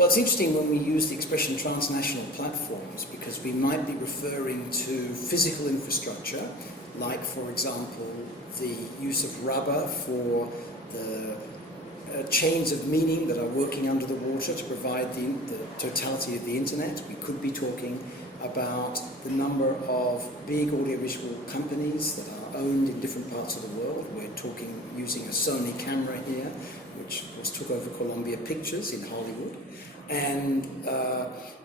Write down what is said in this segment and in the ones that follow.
Well, it's interesting when we use the expression transnational platforms, because we might be referring to physical infrastructure, like, for example, the use of rubber for the chains of meaning that are working under the water to provide the totality of the internet. We could be talking about the number of big audiovisual companies that are owned in different parts of the world. We're talking using a Sony camera here, which of course took over Columbia Pictures in Hollywood. And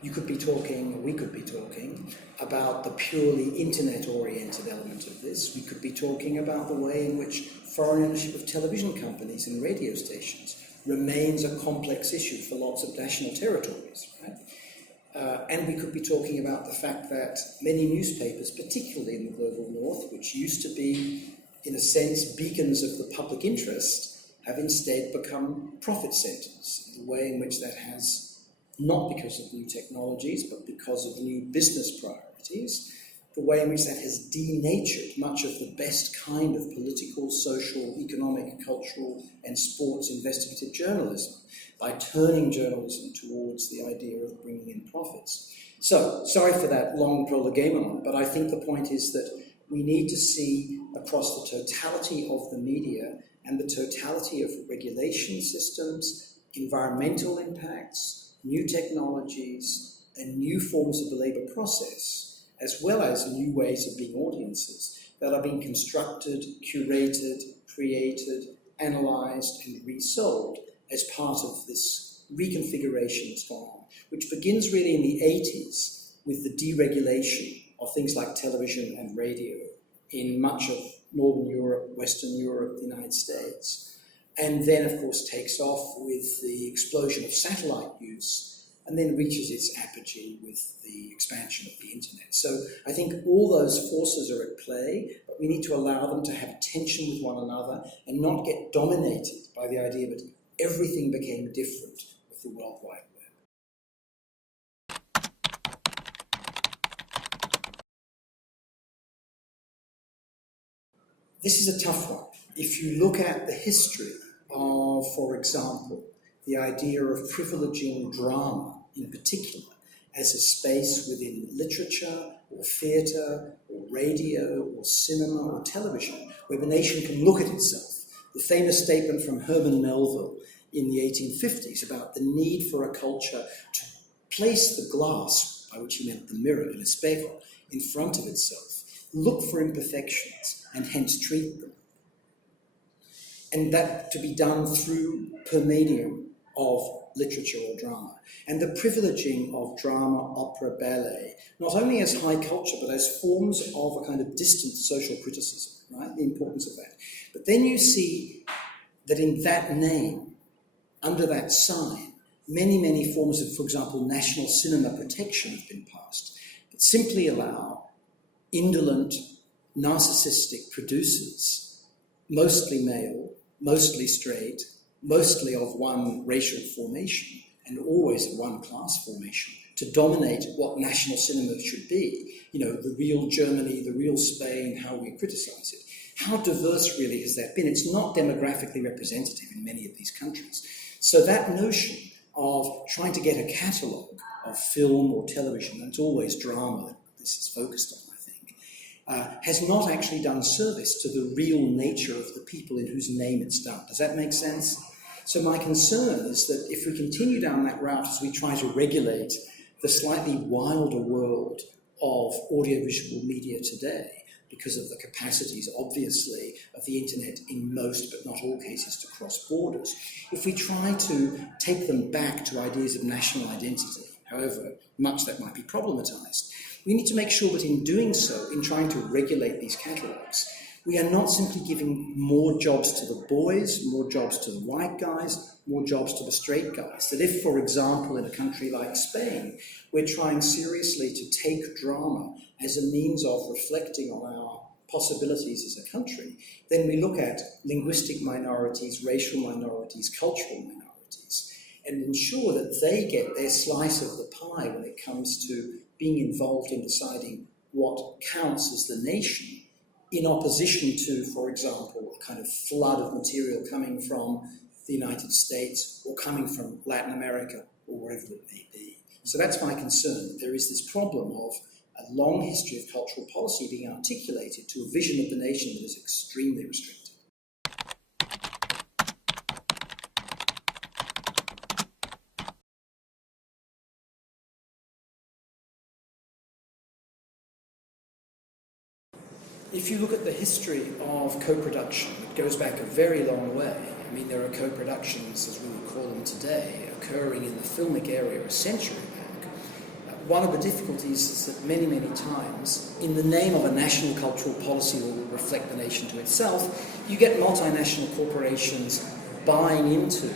we could be talking about the purely internet-oriented element of this. We could be talking about the way in which foreign ownership of television companies and radio stations remains a complex issue for lots of national territories, right? And we could be talking about the fact that many newspapers, particularly in the global north, which used to be, in a sense, beacons of the public interest, have instead become profit centers, the way in which that has, not because of new technologies, but because of new business priorities, the way in which that has denatured much of the best kind of political, social, economic, cultural, and sports investigative journalism by turning journalism towards the idea of bringing in profits. So, sorry for that long prolegomena, but I think the point is that we need to see across the totality of the media and the totality of regulation systems, environmental impacts, new technologies, and new forms of the labour process, as well as new ways of being audiences that are being constructed, curated, created, analysed, and resold as part of this reconfiguration that's gone on, which begins really in the 80s with the deregulation of things like television and radio in much of Northern Europe, Western Europe, the United States. And then, of course, takes off with the explosion of satellite use, and then reaches its apogee with the expansion of the internet. So I think all those forces are at play, but we need to allow them to have tension with one another and not get dominated by the idea that everything became different with the World Wide Web. This is a tough one. If you look at the history of, for example, the idea of privileging drama in particular as a space within literature or theatre or radio or cinema or television, where the nation can look at itself. The famous statement from Herman Melville in the 1850s about the need for a culture to place the glass, by which he meant the mirror in a speckle, in front of itself, look for imperfections and hence treat them. And that to be done through per medium of literature or drama. And the privileging of drama, opera, ballet, not only as high culture, but as forms of a kind of distant social criticism, right? The importance of that. But then you see that in that name, under that sign, many, many forms of, for example, national cinema protection have been passed that simply allow indolent, narcissistic producers, mostly male, mostly straight, mostly of one racial formation, and always of one class formation, to dominate what national cinema should be. You know, the real Germany, the real Spain, how we criticize it. How diverse really has that been? It's not demographically representative in many of these countries. So that notion of trying to get a catalogue of film or television, and it's always drama that this is focused on, has not actually done service to the real nature of the people in whose name it's done. Does that make sense? So my concern is that if we continue down that route as we try to regulate the slightly wilder world of audiovisual media today, because of the capacities, obviously, of the internet in most, but not all cases, to cross borders, if we try to take them back to ideas of national identity, however much that might be problematized, we need to make sure that in doing so, in trying to regulate these catalogues, we are not simply giving more jobs to the boys, more jobs to the white guys, more jobs to the straight guys. That if, for example, in a country like Spain, we're trying seriously to take drama as a means of reflecting on our possibilities as a country, then we look at linguistic minorities, racial minorities, cultural minorities, and ensure that they get their slice of the pie when it comes to being involved in deciding what counts as the nation, in opposition to, for example, a kind of flood of material coming from the United States or coming from Latin America or wherever it may be. So that's my concern. There is this problem of a long history of cultural policy being articulated to a vision of the nation that is extremely restricted. If you look at the history of co-production, it goes back a very long way. I mean, there are co-productions, as we would call them today, occurring in the filmic area a century back. One of the difficulties is that many, many times, in the name of a national cultural policy that will reflect the nation to itself, you get multinational corporations buying into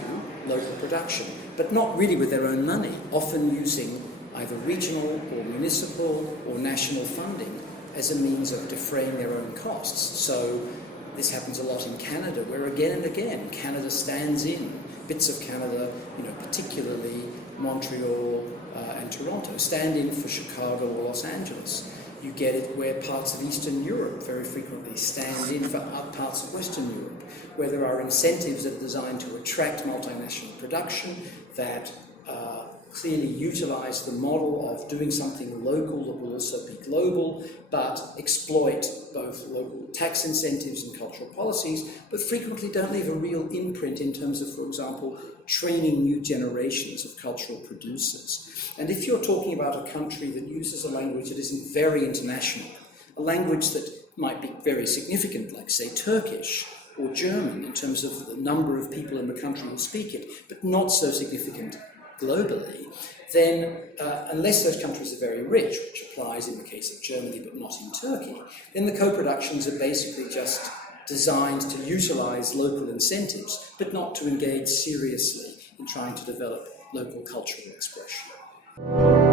local production, but not really with their own money, often using either regional or municipal or national funding as a means of defraying their own costs. So this happens a lot in Canada, where again and again Canada stands in. Bits of Canada, particularly Montreal and Toronto, stand in for Chicago or Los Angeles. You get it where parts of Eastern Europe very frequently stand in for parts of Western Europe, where there are incentives that are designed to attract multinational production that clearly utilise the model of doing something local that will also be global, but exploit both local tax incentives and cultural policies, but frequently don't leave a real imprint in terms of, for example, training new generations of cultural producers. And if you're talking about a country that uses a language that isn't very international, a language that might be very significant, like, say, Turkish or German in terms of the number of people in the country who speak it, but not so significant globally, then unless those countries are very rich, which applies in the case of Germany but not in Turkey, then the co-productions are basically just designed to utilise local incentives, but not to engage seriously in trying to develop local cultural expression.